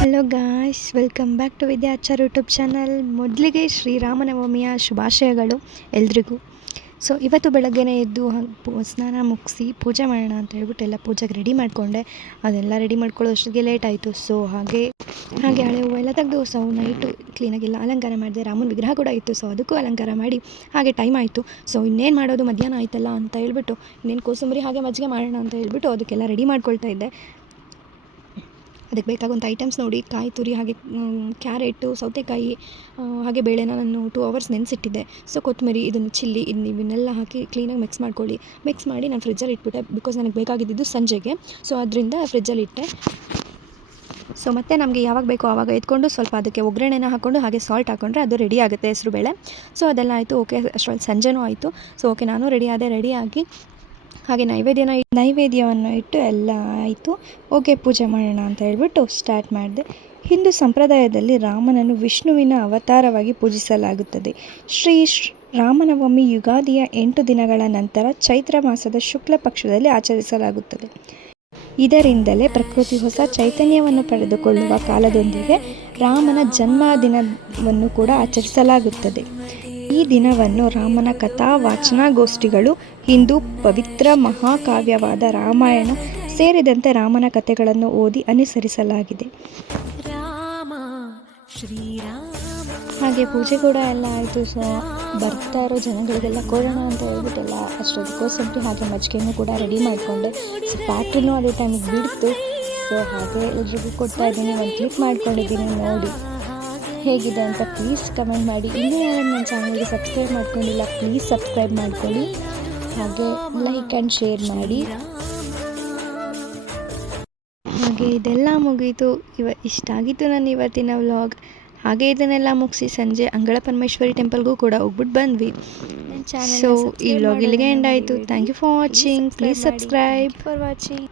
Hello guys, welcome back to Vidyachar YouTube channel. ಮೊದಲಿಗೆ ಶ್ರೀರಾಮನವಮಿಯ ಶುಭಾಶಯಗಳು ಎಲ್ರಿಗೂ. ಸೊ ಇವತ್ತು ಬೆಳಗ್ಗೆನೇ ಎದ್ದು ಸ್ನಾನ ಮುಗಿಸಿ ಪೂಜೆ ಮಾಡೋಣ ಅಂತ ಹೇಳ್ಬಿಟ್ಟು ಎಲ್ಲ ಪೂಜೆಗೆ ರೆಡಿ ಮಾಡಿಕೊಂಡೆ. ಅದೆಲ್ಲ ರೆಡಿ ಮಾಡ್ಕೊಳ್ಳೋಷ್ಟಿಗೆ ಲೇಟ್ ಆಯಿತು. ಸೊ ಹಾಗೆ ಹಳೆ ಹೂವೆಲ್ಲ ತೆಗೆದು ಸೊ ನೈಟು ಕ್ಲೀನಾಗೆಲ್ಲ ಅಲಂಕಾರ ಮಾಡಿದೆ. ರಾಮನ ವಿಗ್ರಹ ಕೂಡ ಇತ್ತು, ಸೊ ಅದಕ್ಕೂ ಅಲಂಕಾರ ಮಾಡಿ ಹಾಗೆ ಟೈಮ್ ಆಯಿತು. ಸೊ ಇನ್ನೇನು ಮಾಡೋದು, ಮಧ್ಯಾಹ್ನ ಆಯ್ತಲ್ಲ ಅಂತ ಹೇಳ್ಬಿಟ್ಟು ಇನ್ನೇನು ಕೋಸಂಬರಿ ಹಾಗೆ ಮಜ್ಜಿಗೆ ಮಾಡೋಣ ಅಂತ ಹೇಳ್ಬಿಟ್ಟು ಅದಕ್ಕೆಲ್ಲ ರೆಡಿ ಮಾಡ್ಕೊಳ್ತಾ ಇದ್ದೆ. ಅದಕ್ಕೆ ಬೇಕಾಗುವಂಥ ಐಟಮ್ಸ್ ನೋಡಿ, ಕಾಯಿ ತುರಿ, ಹಾಗೆ ಕ್ಯಾರೆಟು, ಸೌತೆಕಾಯಿ, ಹಾಗೆ ಬೇಳೆನ ನಾನು 2 hours ನೆನೆಸಿಟ್ಟಿದ್ದೆ. ಸೊ ಕೊತ್ತಂಬರಿ, ಇದನ್ನು ಚಿಲ್ಲಿ, ಇವನ್ನೆಲ್ಲ ಹಾಕಿ ಕ್ಲೀನಾಗಿ ಮಿಕ್ಸ್ ಮಾಡಿ ನಾನು ಫ್ರಿಜ್ಜಲ್ಲಿ ಇಟ್ಬಿಟ್ಟೆ. ಬಿಕಾಸ್ ನನಗೆ ಬೇಕಾಗಿದ್ದು ಸಂಜೆಗೆ. ಸೊ ಅದರಿಂದ ಫ್ರಿಜ್ಜಲ್ಲಿ ಇಟ್ಟೆ. ಸೊ ಮತ್ತು ನಮಗೆ ಯಾವಾಗ ಬೇಕೋ ಆವಾಗ ಎತ್ಕೊಂಡು ಸ್ವಲ್ಪ ಅದಕ್ಕೆ ಒಗ್ಗರಣೆನ ಹಾಕ್ಕೊಂಡು ಹಾಗೆ ಸಾಲ್ಟ್ ಹಾಕ್ಕೊಂಡ್ರೆ ಅದು ರೆಡಿ ಆಗುತ್ತೆ, ಹೆಸರುಬೇಳೆ. ಸೊ ಅದೆಲ್ಲ ಆಯಿತು. ಓಕೆ, ಅಷ್ಟರಲ್ಲಿ ಸಂಜೆನೂ ಆಯಿತು. ಸೊ ಓಕೆ, ನಾನು ರೆಡಿಯಾಗಿ ಹಾಗೆ ನೈವೇದ್ಯವನ್ನು ಇಟ್ಟು ಎಲ್ಲ ಆಯಿತು. ಓಕೆ, ಪೂಜೆ ಮಾಡೋಣ ಅಂತ ಹೇಳ್ಬಿಟ್ಟು ಸ್ಟಾರ್ಟ್ ಮಾಡಿದೆ. ಹಿಂದೂ ಸಂಪ್ರದಾಯದಲ್ಲಿ ರಾಮನನ್ನು ವಿಷ್ಣುವಿನ ಅವತಾರವಾಗಿ ಪೂಜಿಸಲಾಗುತ್ತದೆ. ರಾಮನವಮಿ ಯುಗಾದಿಯ 8 ದಿನಗಳ ನಂತರ ಚೈತ್ರ ಮಾಸದ ಶುಕ್ಲ ಪಕ್ಷದಲ್ಲಿ ಆಚರಿಸಲಾಗುತ್ತದೆ. ಇದರಿಂದಲೇ ಪ್ರಕೃತಿ ಹೊಸ ಚೈತನ್ಯವನ್ನು ಪಡೆದುಕೊಳ್ಳುವ ಕಾಲದೊಂದಿಗೆ ರಾಮನ ಜನ್ಮದಿನವನ್ನು ಕೂಡ ಆಚರಿಸಲಾಗುತ್ತದೆ. ಈ ದಿನವನ್ನು ರಾಮನ ಕಥಾ ವಾಚನಗೋಷ್ಠಿಗಳು, ಹಿಂದೂ ಪವಿತ್ರ ಮಹಾಕಾವ್ಯವಾದ ರಾಮಾಯಣ ಸೇರಿದಂತೆ ರಾಮನ ಕಥೆಗಳನ್ನು ಓದಿ ಅನುಸರಿಸಲಾಗಿದೆ. ಹಾಗೆ ಪೂಜೆ ಕೂಡ ಎಲ್ಲ ಆಯಿತು. ಸೊ ಬರ್ತಾ ಇರೋ ಜನಗಳಿಗೆಲ್ಲ ಕೊಡೋಣ ಅಂತ ಹೇಳ್ಬಿಟ್ಟೆಲ್ಲ ಅಷ್ಟೊಂದು ಕೋಸಂಬರಿ ಹಾಗೆ ಮಜ್ಜಿಗೆನೂ ಕೂಡ ರೆಡಿ ಮಾಡಿಕೊಂಡೆ. ಸೊ ಫ್ಯಾಕ್ಟ್ರಿನೂ ಅದೇ ಟೈಮಿಗೆ ಬಿಡ್ತು. ಸೊ ಹಾಗೆ ಎಲ್ರಿಗೂ ಕೊಡ್ತಾ ಇದ್ದೀನಿ. ಒಂದು ಕ್ಲಿಪ್ ಮಾಡ್ಕೊಂಡಿದ್ದೀನಿ, ನೋಡಿ ಹೇಗಿದೆ ಅಂತ ಪ್ಲೀಸ್ ಕಮೆಂಟ್ ಮಾಡಿ. ಇನ್ನೂ ಯಾರು ನನ್ನ ಚಾನಲ್ಗೆ ಸಬ್ಸ್ಕ್ರೈಬ್ ಮಾಡ್ಕೊಂಡಿಲ್ಲ, ಪ್ಲೀಸ್ ಸಬ್ಸ್ಕ್ರೈಬ್ ಮಾಡ್ಕೊಳ್ಳಿ. ಹಾಗೆ ಲೈಕ್ ಆ್ಯಂಡ್ ಶೇರ್ ಮಾಡಿ. ಹಾಗೆ ಇದೆಲ್ಲ ಮುಗೀತು. ಇಷ್ಟ ಆಗಿತ್ತು ನನ್ನ ಇವತ್ತಿನ ವ್ಲಾಗ್. ಹಾಗೆ ಇದನ್ನೆಲ್ಲ ಮುಗಿಸಿ ಸಂಜೆ ಅಂಗಳ ಪರಮೇಶ್ವರಿ ಟೆಂಪಲ್ಗೂ ಕೂಡ ಹೋಗ್ಬಿಟ್ಟು ಬಂದ್ವಿ. ಸೊ ಈ ವ್ಲಾಗ್ ಇಲ್ಲಿಗೆ ಎಂಡ್ ಆಯಿತು. Thank you for watching. Please subscribe for watching.